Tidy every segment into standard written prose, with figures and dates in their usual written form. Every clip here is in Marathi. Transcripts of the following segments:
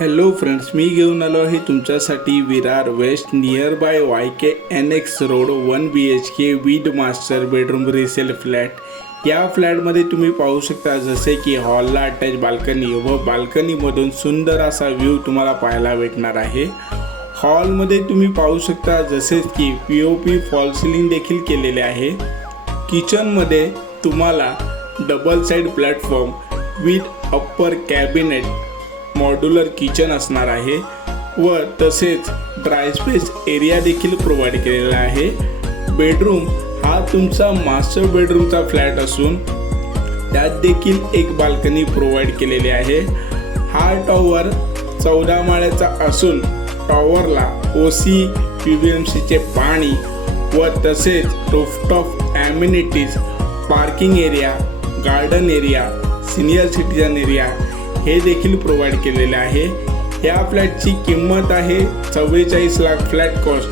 हॅलो फ्रेंड्स, मी घेऊन आलो आहे तुमच्यासाठी Virar west near by YKNX road 1 BHK with master bedroom resale flat. या फ्लॅटमध्ये तुम्ही पाहू शकता जसे की हॉलला अटॅच बाल्कनी व बाल्कनीमधून सुंदर असा व्ह्यू तुम्हाला पाहायला भेटणार आहे। हॉलमध्ये तुम्ही पाहू शकता जसे की POP फॉल सिलिंग देखील केलेले आहे। किचनमध्ये तुम्हाला double side platform with upper cabinet modular kitchen असणार आहे व तसेच ड्राय स्पेस एरिया देखील प्रोव्हाइड केलेला आहे। बेडरूम हा तुमचा मास्टर बेडरूमचा फ्लॅट असून त्यात देखील एक बाल्कनी प्रोव्हाइड केलेली आहे। हा टॉवर 14 माळ्याचा असून टॉवरला OC PBMC चे पाणी व तसेच rooftop amenities, parking area, garden area, senior citizen area हे देखील प्रोव्हाइड केलेले आहे। या फ्लॅटची किंमत आहे 44 लाख फ्लॅट कॉस्ट,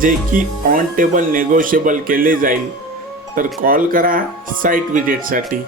जे की ऑन टेबल नेगोशिएबल केले जाईल। तर कॉल करा साइट विजिटसाठी।